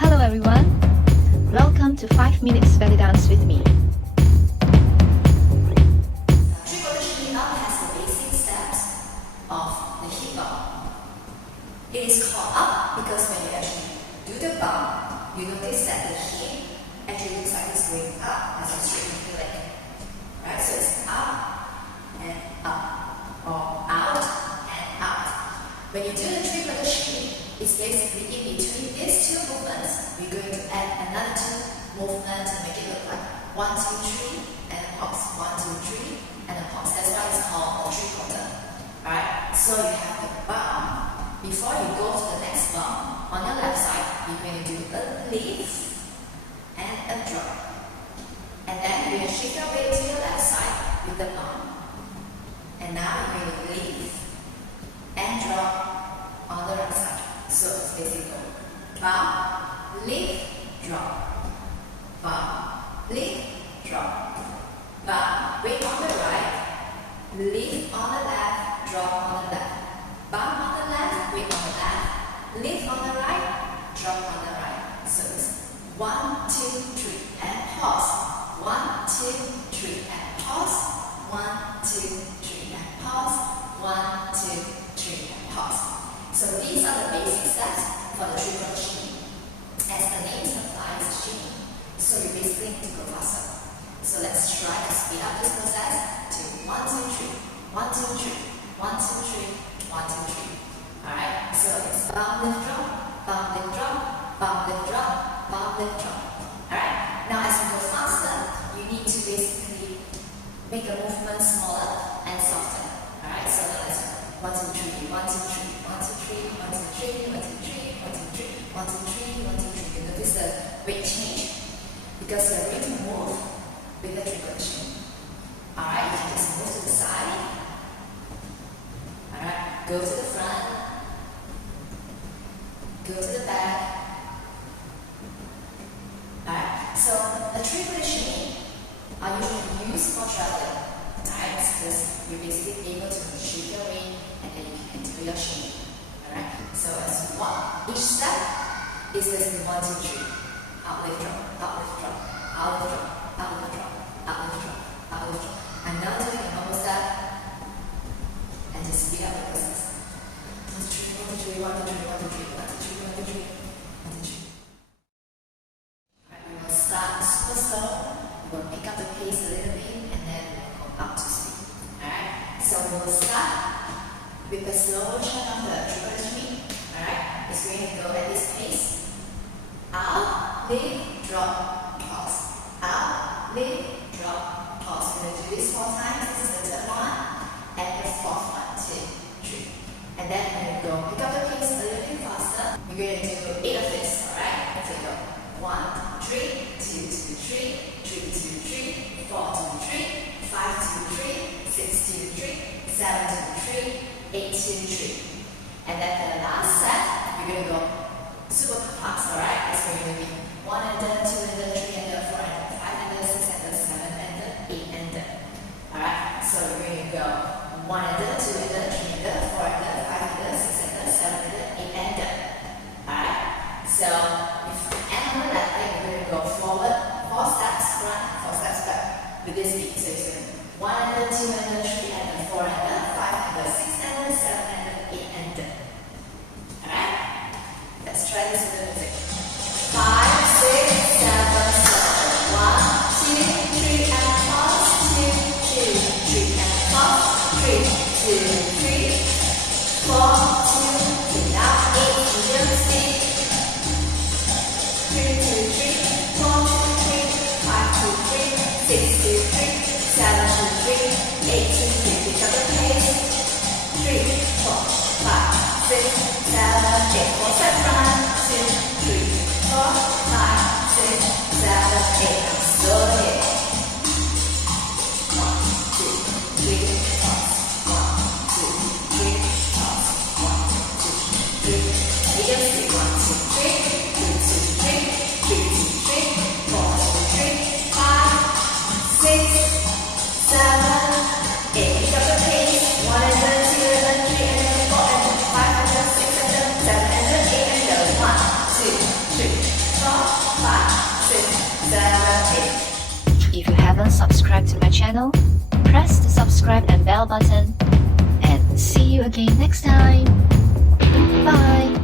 Hello everyone, welcome to 5 Minutes Belly Dance with me. Triple chin up has the basic steps of the hip bump. It is called up because when you actually do the bump, you notice that the hip actually looks like it's going up as you straighten the leg. Right? So it's up and up, or out and out. When you do the triple chin, it's basically in between these two movements, we're going to add another two movements to make it look like 1, 2, 3, and a pause. 1, 2, 3, and a pause. That's why it's called a three-quarter. Alright? So you have the bump. Before you go to the next bump, on your left side, you're going to do a lift and a drop. And then you're going to shift your weight to your left side with the bump. And now you're going to lift and drop on the right side. So it's basically bump, lift, drop, bump, lift, drop, bump, weight on the right, lift on the left, drop on the left, bump on the left, weight on the left, lift on the right, drop on the right. So it's 1, 2, 3 and pause. 1, 2, 3 and pause. 1, 2, 3 and pause. 1, 2, 3 and pause. So these are the basic steps for the triple chin. As the name implies, chin. So you basically need to go faster. So let's try to speed up this process to 1, 2, 3, 1, 2, 3, 1, 2, 3, 1, 2, 3. Alright, so it's bump, lift, drop, bump, lift, drop, bump, lift, drop, bump, lift, drop. Alright, now as you go faster, you need to basically make the movement smaller and softer. Alright, so now let's 1, 2, 3, 1, 2, 3. 1, 2, 3, 1, 2, 3, 1, 2, 3, 1, 2, 3, 1, 2, 3, 1, 2, 3. You notice the weight change because you're going to move with the triple chin. Alright, you can just move to the side. Alright, go to the front. Go to the back. Alright, so the triple chin are usually used for traveling. Alright, because you're basically able to shift your weight and then you can do your chin. Alright, so as you walk, each step is basically 1, 2, 3. Out, lift, drop, out, lift, drop, out, lift, drop, out, lift, drop, out, lift, drop, out, lift, drop. I'm now doing a normal step and just speed up the process. 1, 2, 3, 1, 2, 3, 1, 2, 3, 1, 2, 3, 1, 2, 3, 1, 2, 3. Alright, we will start super slow. We will pick up the pace a little bit and then we'll go up to speed. Alright, so we will start with the slow motion of the triple chin. Alright, it's going to go at this pace. Out, lift, drop, pause. Out, lift, drop, pause. We're going to do this 4 times. This is the third one. And the fourth one, 2, 3. And then we're going to go pick up the pace a little bit faster. We're going to do 8 of this. Alright, let's go. 1, 3, 2, 2, 3, 3, 2, 3, 4, 2, 3, 5, 2, 3, 6, 2, 3, 7, 2, 3. 8, 2, 3. And then for the last set, we're going to go super fast, alright? It's going to be 1 and 2 and 3 and 4 and 5 and 6 and 7 and 8 and alright? So we're going to go 1 and 2 and 3 and 4 and 5 and 6 and 7 and 8 and alright? So if and on the left leg, we're going to go forward 4 steps front, 4 steps back with this beat. So it's going to be 1 and 2 and 3 and 4 and 5 and 6 and 7 and 8 and alright? Let's try this with the music. 5, 6, 7, 7. 1, 2, 3 and pause. 2, 2, 3 and pause. 3, 2, 3, 4, 2, 3. Now 8, medium speed. 3, 2, 3, 4, 2, 3, 5, 2, 3, 6, 2, 3, 7, 2, 3, 8, 2, 3. Pick up the pace. 3, 4, 5, 6, 7, 8. 4 steps front. 2, haven't subscribed to my channel, press the subscribe and bell button. And see you again next time. Bye.